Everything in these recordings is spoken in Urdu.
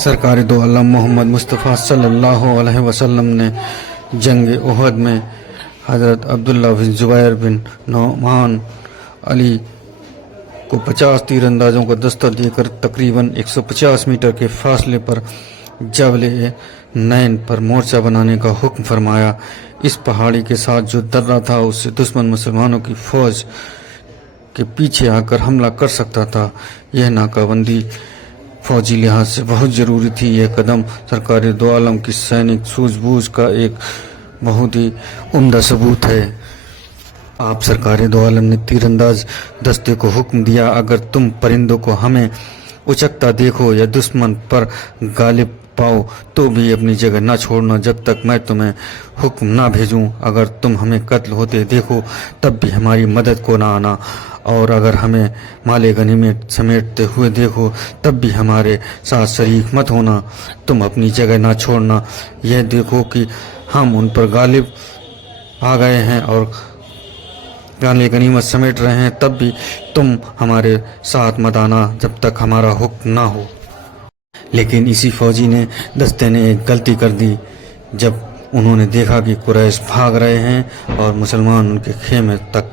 سرکار دو عالم محمد مصطفیٰ صلی اللہ علیہ وسلم نے جنگ احد میں حضرت عبداللہ بن زبیر بن نعمان علی کو 50 تیر اندازوں کا دستہ دے کر تقریباً 150 میٹر کے فاصلے پر جبل نین پر مورچہ بنانے کا حکم فرمایا۔ اس پہاڑی کے ساتھ جو درہ تھا اس سے دشمن مسلمانوں کی فوج کے پیچھے آ کر حملہ کر سکتا تھا۔ یہ ناکہ بندی فوجی لحاظ سے بہت ضروری تھی۔ یہ قدم سرکار دو عالم کی سینک سوجھ بوجھ کا ایک بہت ہی عمدہ ثبوت ہے۔ آپ سرکار دو عالم نے تیر انداز دستے کو حکم دیا، اگر تم پرندوں کو ہمیں اچکتا دیکھو یا دشمن پر غالب پاؤ تو بھی اپنی جگہ نہ چھوڑنا جب تک میں تمہیں حکم نہ بھیجوں۔ اگر تم ہمیں قتل ہوتے دیکھو تب بھی ہماری مدد کو نہ آنا، اور اگر ہمیں مال غنیمت سمیٹتے ہوئے دیکھو تب بھی ہمارے ساتھ شریک مت ہونا۔ تم اپنی جگہ نہ چھوڑنا، یہ دیکھو کہ ہم ان پر غالب آ گئے ہیں اور مال غنیمت سمیٹ رہے ہیں، تب بھی تم ہمارے ساتھ مت آنا جب تک ہمارا حکم نہ ہو۔ لیکن اسی فوجی نے دستے نے ایک غلطی کر دی۔ جب انہوں نے دیکھا کہ قریش بھاگ رہے ہیں اور مسلمان ان کے خیمے تک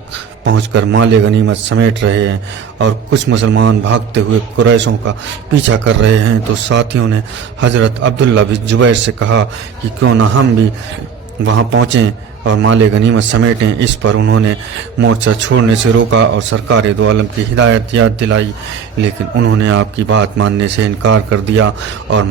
پہنچ کر مال غنیمت سمیٹ رہے ہیں اور کچھ مسلمان بھاگتے ہوئے قریشوں کا پیچھا کر رہے ہیں، تو ساتھیوں نے حضرت عبداللہ بن زبیر سے کہا کہ کیوں نہ ہم بھی وہاں پہنچیں اور مال غنیمت سمیٹیں۔ اس پر انہوں نے مورچہ چھوڑنے سے روکا اور سرکار دو عالم کی ہدایت یاد دلائی، لیکن انہوں نے آپ کی بات ماننے سے انکار کر دیا اور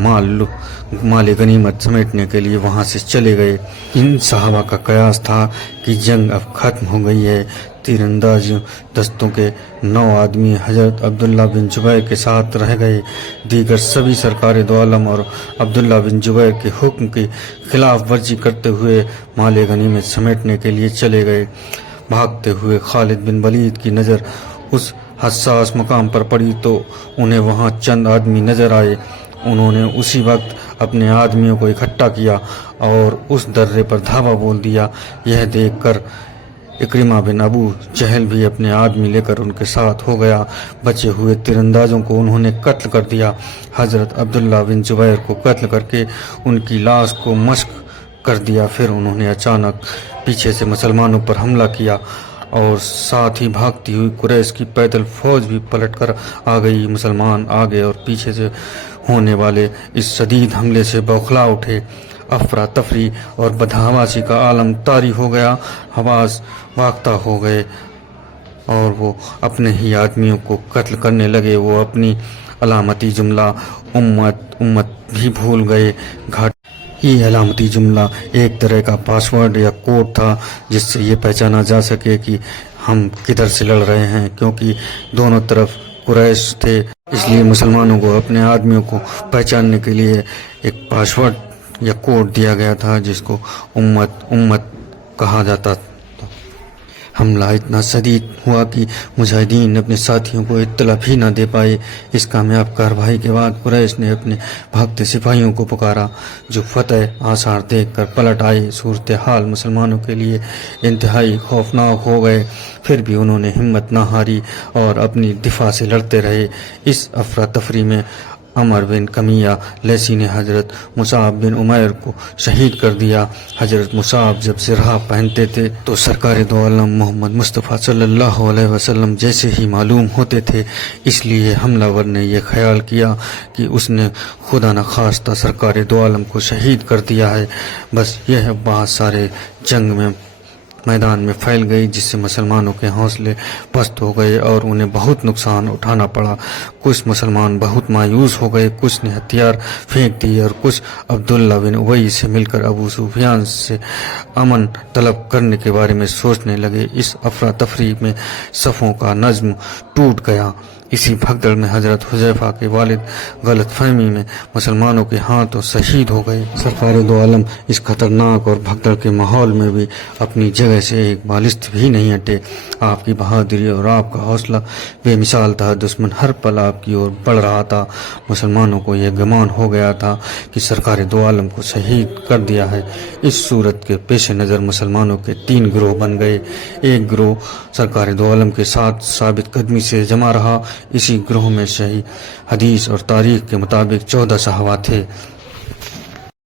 مال غنیمت سمیٹنے کے لیے وہاں سے چلے گئے۔ ان صحابہ کا قیاس تھا کہ جنگ اب ختم ہو گئی ہے۔ تیر انداز دستوں کے 9 آدمی حضرت عبداللہ بن زبیر کے ساتھ رہ گئے، دیگر سبھی سرکار دو عالم اور عبداللہ بن زبیر کے حکم کی خلاف ورزی کرتے ہوئے مال غنیمت سمیٹنے کے لیے چلے گئے۔ بھاگتے ہوئے خالد بن ولید کی نظر اس حساس مقام پر پڑی تو انہیں وہاں چند آدمی نظر آئے۔ انہوں نے اسی وقت اپنے آدمیوں کو اکٹھا کیا اور اس درے پر دھاوا بول دیا۔ یہ دیکھ کر اکرمہ بن ابو جہل بھی اپنے آدمی لے کر ان کے ساتھ ہو گیا۔ بچے ہوئے تیر اندازوں کو انہوں نے قتل کر دیا۔ حضرت عبداللہ بن زبیر کو قتل کر کے ان کی لاش کو مشق کر دیا۔ پھر انہوں نے اچانک پیچھے سے مسلمانوں پر حملہ کیا اور ساتھ ہی بھاگتی ہوئی قریش کی پیدل فوج بھی پلٹ کر آ گئی۔ مسلمان آگے اور پیچھے سے ہونے والے اس شدید حملے سے بوکھلا اٹھے۔ افراتفری اور بدحواسی کا عالم طاری ہو گیا۔ حواس واختہ ہو گئے اور وہ اپنے ہی آدمیوں کو قتل کرنے لگے۔ وہ اپنی علامتی جملہ امت امت بھی بھول گئے۔ یہ علامتی جملہ ایک طرح کا پاسورڈ یا کوڈ تھا جس سے یہ پہچانا جا سکے کہ ہم کدھر سے لڑ رہے ہیں، کیونکہ دونوں طرف قریش تھے، اس لیے مسلمانوں کو اپنے آدمیوں کو پہچاننے کے لیے ایک پاسورڈ یا کوڈ دیا گیا تھا جس کو امت امت کہا جاتا تھا۔ حملہ اتنا شدید ہوا کہ مجاہدین اپنے ساتھیوں کو اطلاع بھی نہ دے پائے۔ اس کامیاب کارروائی کے بعد قریش نے اپنے بھاگتے سپاہیوں کو پکارا جو فتح آثار دیکھ کر پلٹ آئے۔ صورتحال مسلمانوں کے لیے انتہائی خوفناک ہو گئے، پھر بھی انہوں نے ہمت نہ ہاری اور اپنی دفاع سے لڑتے رہے۔ اس افراتفری میں عمر بن کمیہ لیثی نے حضرت مصعب بن عمیر کو شہید کر دیا۔ حضرت مصعب جب زرہ پہنتے تھے تو سرکار دو عالم محمد مصطفیٰ صلی اللہ علیہ وسلم جیسے ہی معلوم ہوتے تھے، اس لیے حملہ ور نے یہ خیال کیا کہ اس نے خدا نخواستہ سرکار دو عالم کو شہید کر دیا ہے۔ بس یہ بات سارے جنگ میں میدان میں پھیل گئی، جس سے مسلمانوں کے حوصلے پست ہو گئے اور انہیں بہت نقصان اٹھانا پڑا۔ کچھ مسلمان بہت مایوس ہو گئے، کچھ نے ہتھیار پھینک دیے اور کچھ عبداللہ بن ابی سے مل کر ابو سفیان سے امن طلب کرنے کے بارے میں سوچنے لگے۔ اس افراتفری میں صفوں کا نظم ٹوٹ گیا۔ اسی بھگدڑ میں حضرت حذیفہ کے والد غلط فہمی میں مسلمانوں کے ہاتھوں شہید ہو گئے۔ سرکار دو عالم اس خطرناک اور بھگدڑ کے ماحول میں بھی اپنی جگہ سے ایک بالشت بھی نہیں ہٹے۔ آپ کی بہادری اور آپ کا حوصلہ بے مثال تھا۔ دشمن ہر پل آپ کی اور بڑھ رہا تھا۔ مسلمانوں کو یہ گمان ہو گیا تھا کہ سرکار دو عالم کو شہید کر دیا ہے۔ اس صورت کے پیش نظر مسلمانوں کے 3 گروہ بن گئے۔ ایک گروہ سرکار دو عالم کے ساتھ ثابت قدمی سے جمع رہا، اسی گروہ میں صحیح حدیث اور تاریخ کے مطابق 14 صحابہ تھے